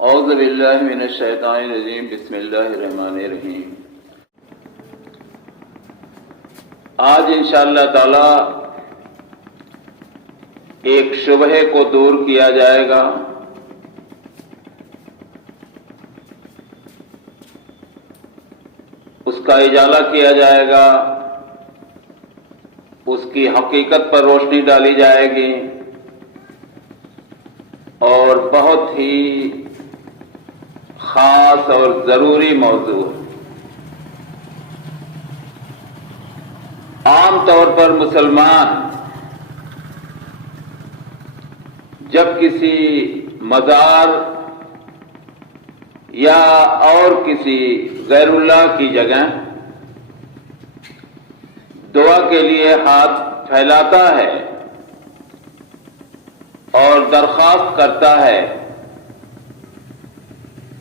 اعوذ باللہ من الشیطان الرجیم بسم اللہ الرحمن الرحیم۔ آج انشاءاللہ تعالی ایک شبہے کو دور کیا جائے گا، اس کا اجالہ کیا جائے گا، اس کی حقیقت پر روشنی ڈالی جائے گی، اور بہت ہی خاص اور ضروری موضوع۔ عام طور پر مسلمان جب کسی مزار یا اور کسی غیر اللہ کی جگہ دعا کے لیے ہاتھ پھیلاتا ہے اور درخواست کرتا ہے،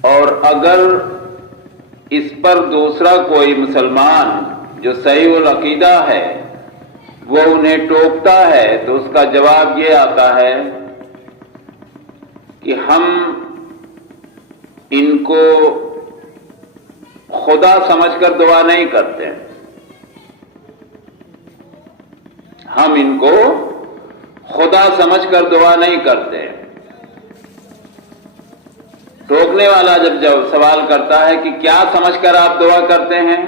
اور اگر اس پر دوسرا کوئی مسلمان جو صحیح العقیدہ ہے وہ انہیں ٹوکتا ہے تو اس کا جواب یہ آتا ہے کہ ہم ان کو خدا سمجھ کر دعا نہیں کرتے، ہم ان کو خدا سمجھ کر دعا نہیں کرتے۔ ٹوکنے والا جب سوال کرتا ہے کہ کیا سمجھ کر آپ دعا کرتے ہیں،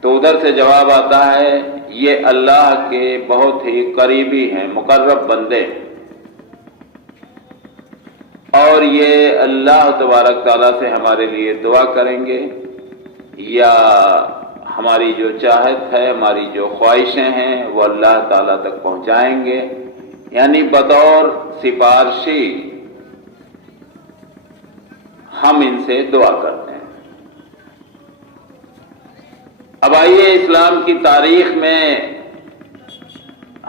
تو ادھر سے جواب آتا ہے یہ اللہ کے بہت ہی قریبی ہیں، مقرب بندے، اور یہ اللہ تبارک تعالیٰ سے ہمارے لیے دعا کریں گے، یا ہماری جو چاہت ہے، ہماری جو خواہشیں ہیں وہ اللہ تعالیٰ تک پہنچائیں گے، یعنی بطور سفارشی ہم ان سے دعا کرتے ہیں۔ اب آئیے اسلام کی تاریخ میں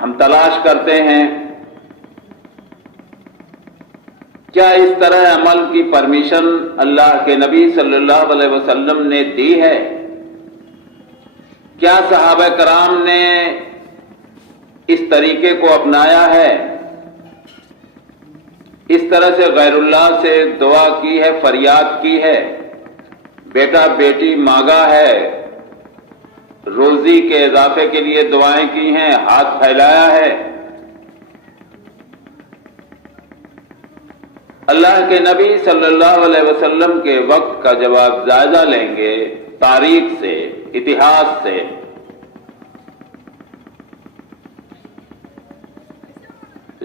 ہم تلاش کرتے ہیں کیا اس طرح عمل کی پرمیشن اللہ کے نبی صلی اللہ علیہ وسلم نے دی ہے؟ کیا صحابہ کرام نے اس طریقے کو اپنایا ہے؟ اس طرح سے غیر اللہ سے دعا کی ہے، فریاد کی ہے، بیٹا بیٹی مانگا ہے، روزی کے اضافے کے لیے دعائیں کی ہیں، ہاتھ پھیلایا ہے؟ اللہ کے نبی صلی اللہ علیہ وسلم کے وقت کا جب آپ جائزہ لیں گے، تاریخ سے، اتہاس سے،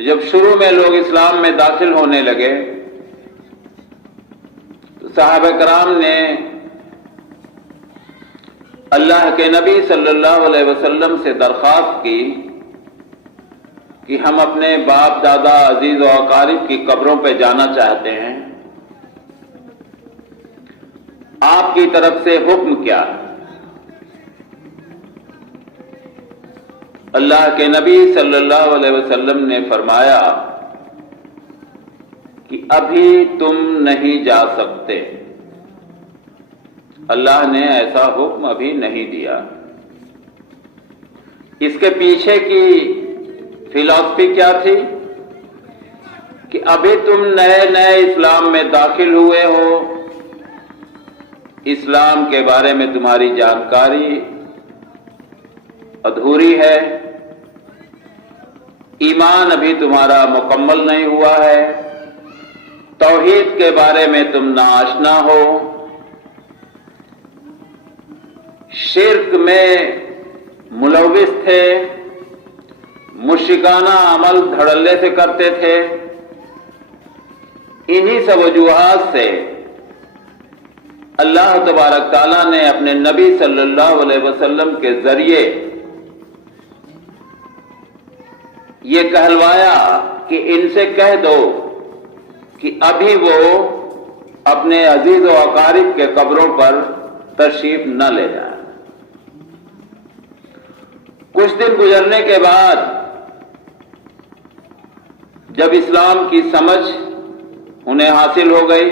جب شروع میں لوگ اسلام میں داخل ہونے لگے تو صحابہ کرام نے اللہ کے نبی صلی اللہ علیہ وسلم سے درخواست کی کہ ہم اپنے باپ دادا عزیز و اقارب کی قبروں پہ جانا چاہتے ہیں، آپ کی طرف سے حکم کیا ہے؟ اللہ کے نبی صلی اللہ علیہ وسلم نے فرمایا کہ ابھی تم نہیں جا سکتے، اللہ نے ایسا حکم ابھی نہیں دیا۔ اس کے پیچھے کی فلسفی کیا تھی کہ ابھی تم نئے اسلام میں داخل ہوئے ہو، اسلام کے بارے میں تمہاری جانکاری ادھوری ہے، ایمان ابھی تمہارا مکمل نہیں ہوا ہے، توحید کے بارے میں تم ناآشنا ہو، شرک میں ملوث تھے، مشرکانہ عمل دھڑلے سے کرتے تھے۔ انہی سب وجوہات سے اللہ تبارک تعالیٰ نے اپنے نبی صلی اللہ علیہ وسلم کے ذریعے یہ کہلوایا کہ ان سے کہہ دو کہ ابھی وہ اپنے عزیز و اقارب کے قبروں پر تشریف نہ لے جائیں۔ کچھ دن گزرنے کے بعد جب اسلام کی سمجھ انہیں حاصل ہو گئی،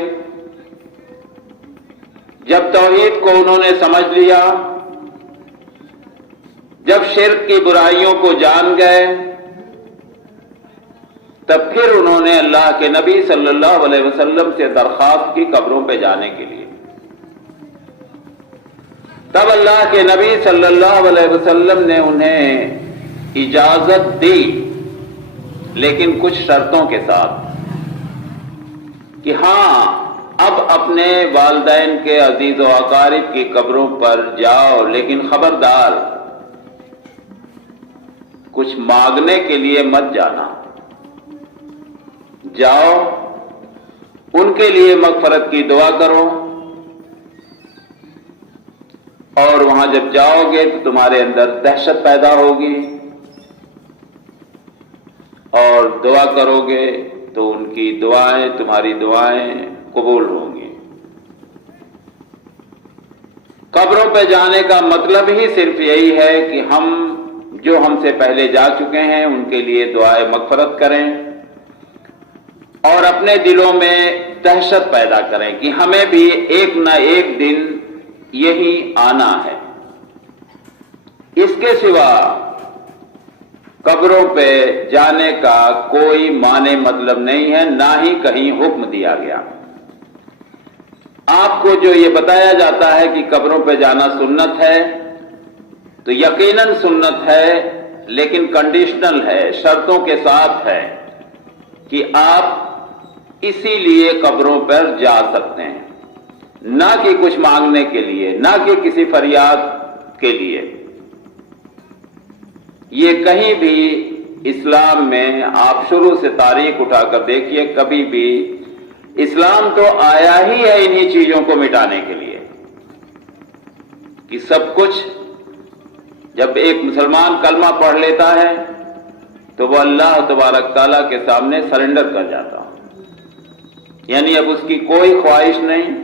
جب توحید کو انہوں نے سمجھ لیا، جب شرک کی برائیوں کو جان گئے، تب پھر انہوں نے اللہ کے نبی صلی اللہ علیہ وسلم سے درخواست کی قبروں پہ جانے کے لیے. تب اللہ کے نبی صلی اللہ علیہ وسلم نے انہیں اجازت دی، لیکن کچھ شرطوں کے ساتھ، کہ ہاں اب اپنے والدین کے عزیز و اقارب کی قبروں پر جاؤ، لیکن خبردار کچھ مانگنے کے لیے مت جانا. جاؤ، ان کے لیے مغفرت کی دعا کرو، اور وہاں جب جاؤ گے تو تمہارے اندر دہشت پیدا ہوگی، اور دعا کرو گے تو ان کی دعائیں، تمہاری دعائیں قبول ہوں گی. قبروں پہ جانے کا مطلب ہی صرف یہی ہے کہ ہم جو ہم سے پہلے جا چکے ہیں ان کے لیے دعائیں مغفرت کریں، اور اپنے دلوں میں دہشت پیدا کریں کہ ہمیں بھی ایک نہ ایک دن یہی آنا ہے. اس کے سوا قبروں پہ جانے کا کوئی معنی مطلب نہیں ہے، نہ ہی کہیں حکم دیا گیا. آپ کو جو یہ بتایا جاتا ہے کہ قبروں پہ جانا سنت ہے، تو یقیناً سنت ہے، لیکن کنڈیشنل ہے، شرطوں کے ساتھ ہے کہ آپ اسی لیے قبروں پر جا سکتے ہیں، نہ کہ کچھ مانگنے کے لیے، نہ کہ کسی فریاد کے لیے. یہ کہیں بھی اسلام میں آپ شروع سے تاریخ اٹھا کر دیکھیے، کبھی بھی اسلام تو آیا ہی ہے انہی چیزوں کو مٹانے کے لیے، کہ سب کچھ جب ایک مسلمان کلمہ پڑھ لیتا ہے تو وہ اللہ تبارک تعالیٰ کے سامنے سرنڈر کر جاتا، یعنی اب اس کی کوئی خواہش نہیں،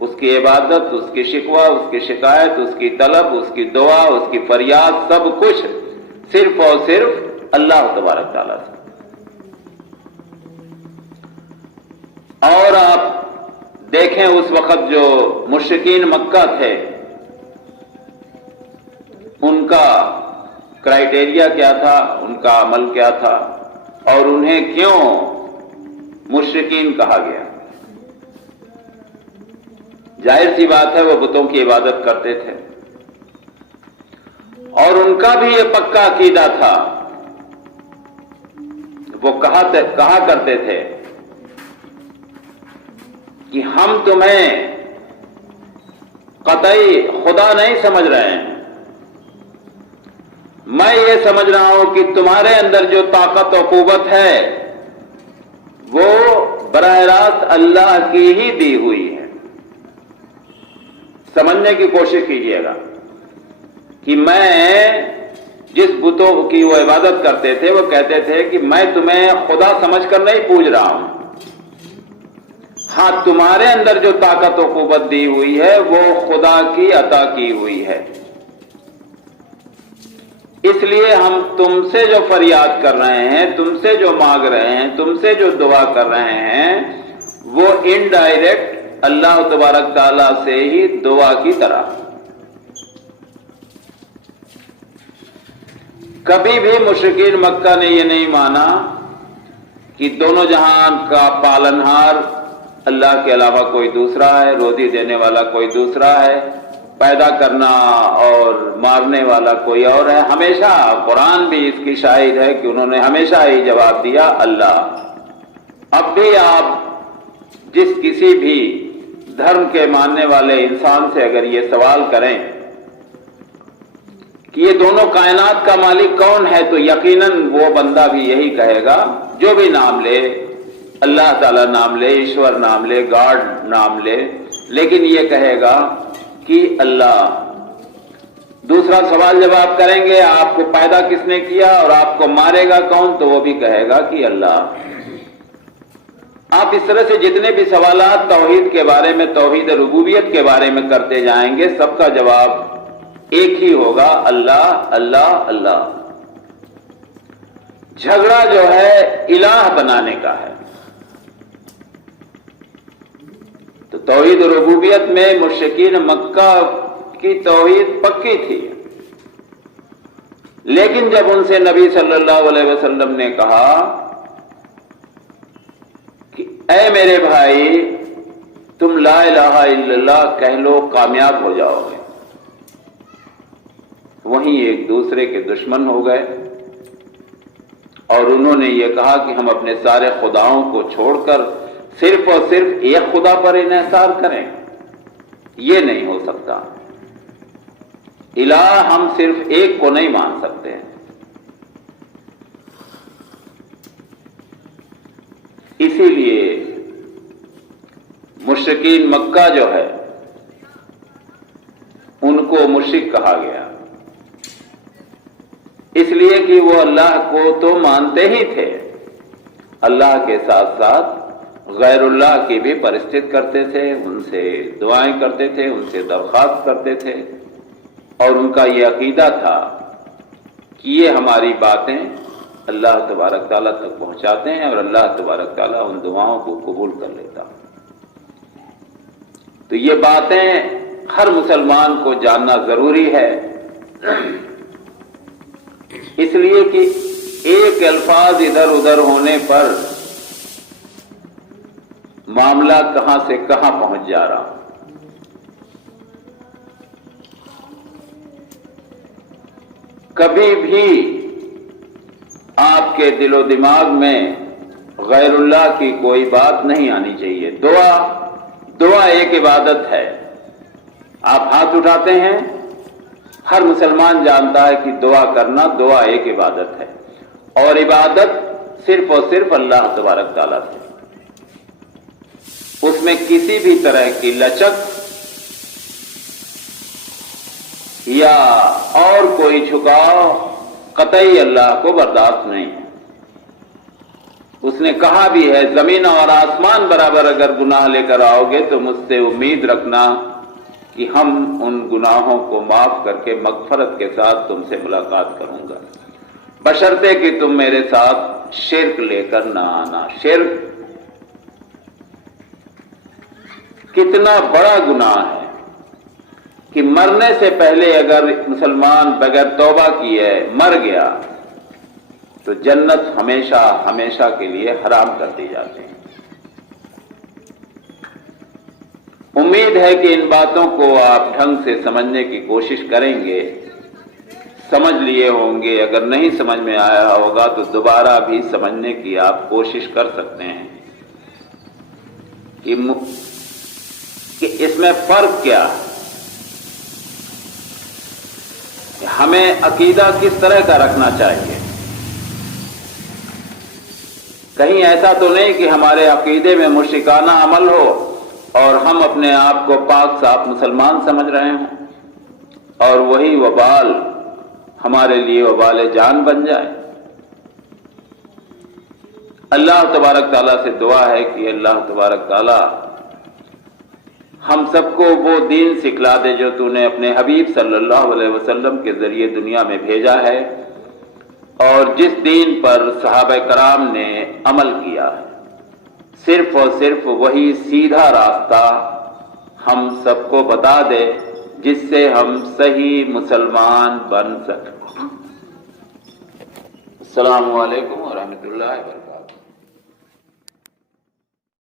اس کی عبادت، اس کی شکوہ، اس کی شکایت، اس کی طلب، اس کی دعا، اس کی فریاد، سب کچھ صرف اور صرف اللہ تبارک تعالیٰ سے. اور آپ دیکھیں اس وقت جو مشرکین مکہ تھے، ان کا کرائیٹیریا کیا تھا، ان کا عمل کیا تھا، اور انہیں کیوں مشرکین کہا گیا. ظاہر سی بات ہے وہ بتوں کی عبادت کرتے تھے، اور ان کا بھی یہ پکا عقیدہ تھا. وہ کہا کرتے تھے کہ ہم تمہیں قطعی خدا نہیں سمجھ رہے ہیں، میں یہ سمجھ رہا ہوں کہ تمہارے اندر جو طاقت و قوت ہے وہ براہ راست اللہ کی ہی دی ہوئی ہے. سمجھنے کی کوشش کیجیے گا کہ میں جس بتوں کی وہ عبادت کرتے تھے، وہ کہتے تھے کہ میں تمہیں خدا سمجھ کر نہیں پوج رہا ہوں، ہاں تمہارے اندر جو طاقت و قوت دی ہوئی ہے وہ خدا کی عطا کی ہوئی ہے، اس لیے ہم تم سے جو فریاد کر رہے ہیں، تم سے جو مانگ رہے ہیں، تم سے جو دعا کر رہے ہیں، وہ انڈائریکٹ اللہ تبارک تعالیٰ سے ہی دعا کی طرح. کبھی بھی مشرکین مکہ نے یہ نہیں مانا کہ دونوں جہان کا پالنہار اللہ کے علاوہ کوئی دوسرا ہے، روزی دینے والا کوئی دوسرا ہے، پیدا کرنا اور مارنے والا کوئی اور ہے. ہمیشہ قرآن بھی اس کی شاہد ہے کہ انہوں نے ہمیشہ ہی جواب دیا اللہ. اب بھی آپ جس کسی بھی دھرم کے ماننے والے انسان سے اگر یہ سوال کریں کہ یہ دونوں کائنات کا مالک کون ہے، تو یقیناً وہ بندہ بھی یہی کہے گا، جو بھی نام لے، اللہ تعالیٰ نام لے، ایشور نام لے، گاڈ نام لے، لیکن یہ کہے گا کہ اللہ. دوسرا سوال جب آپ کریں گے آپ کو پیدا کس نے کیا اور آپ کو مارے گا کون، تو وہ بھی کہے گا کہ اللہ. آپ اس طرح سے جتنے بھی سوالات توحید کے بارے میں، توحید ربوبیت کے بارے میں کرتے جائیں گے، سب کا جواب ایک ہی ہوگا، اللہ اللہ اللہ. جھگڑا جو ہے الہ بنانے کا ہے. تو توحید ربوبیت میں مشرکین مکہ کی توحید پکی تھی، لیکن جب ان سے نبی صلی اللہ علیہ وسلم نے کہا کہ اے میرے بھائی تم لا الہ الا اللہ کہہ لو کامیاب ہو جاؤ گے، وہیں ایک دوسرے کے دشمن ہو گئے اور انہوں نے یہ کہا کہ ہم اپنے سارے خداؤں کو چھوڑ کر صرف اور صرف ایک خدا پر انحصار کریں، یہ نہیں ہو سکتا، الہ ہم صرف ایک کو نہیں مان سکتے ہیں۔ اسی لیے مشرکین مکہ جو ہے ان کو مشرک کہا گیا، اس لیے کہ وہ اللہ کو تو مانتے ہی تھے، اللہ کے ساتھ ساتھ غیر اللہ کی بھی پرستش کرتے تھے، ان سے دعائیں کرتے تھے، ان سے درخواست کرتے تھے، اور ان کا یہ عقیدہ تھا کہ یہ ہماری باتیں اللہ تبارک تعالیٰ تک پہنچاتے ہیں اور اللہ تبارک تعالیٰ ان دعاؤں کو قبول کر لیتا۔ تو یہ باتیں ہر مسلمان کو جاننا ضروری ہے، اس لیے کہ ایک الفاظ ادھر ادھر ہونے پر معاملہ کہاں سے کہاں پہنچ جا رہا۔ کبھی بھی آپ کے دل و دماغ میں غیر اللہ کی کوئی بات نہیں آنی چاہیے۔ دعا ایک عبادت ہے، آپ ہاتھ اٹھاتے ہیں، ہر مسلمان جانتا ہے کہ دعا کرنا دعا ایک عبادت ہے، اور عبادت صرف اور صرف اللہ تبارک تعالیٰ سے، اس میں کسی بھی طرح کی لچک یا اور کوئی جھکاؤ قطعی اللہ کو برداشت نہیں ہے۔ اس نے کہا بھی ہے زمین اور آسمان برابر اگر گناہ لے کر آؤ گے تو مجھ سے امید رکھنا کہ ہم ان گناہوں کو معاف کر کے مغفرت کے ساتھ تم سے ملاقات کروں گا، بشرطے کہ تم میرے ساتھ شرک لے کر نہ آنا۔ شرک کتنا بڑا گناہ ہے کہ مرنے سے پہلے اگر مسلمان بغیر توبہ کیے مر گیا تو جنت ہمیشہ ہمیشہ کے لیے حرام کر دی جاتی ہے۔ امید ہے کہ ان باتوں کو آپ ڈھنگ سے سمجھنے کی کوشش کریں گے، سمجھ لیے ہوں گے، اگر نہیں سمجھ میں آیا ہوگا تو دوبارہ بھی سمجھنے کی آپ کوشش کر سکتے ہیں کہ اس میں فرق کیا ہے، ہمیں عقیدہ کس طرح کا رکھنا چاہیے۔ کہیں ایسا تو نہیں کہ ہمارے عقیدے میں مشرکانہ عمل ہو اور ہم اپنے آپ کو پاک صاف مسلمان سمجھ رہے ہوں اور وہی وبال ہمارے لیے وبال جان بن جائے۔ اللہ تبارک تعالیٰ سے دعا ہے کہ اللہ تبارک تعالیٰ ہم سب کو وہ دین سکھلا دے جو تو نے اپنے حبیب صلی اللہ علیہ وسلم کے ذریعے دنیا میں بھیجا ہے، اور جس دین پر صحابہ کرام نے عمل کیا ہے، صرف اور صرف وہی سیدھا راستہ ہم سب کو بتا دے جس سے ہم صحیح مسلمان بن سکیں۔ السلام علیکم ورحمۃ اللہ وبرکاتہ۔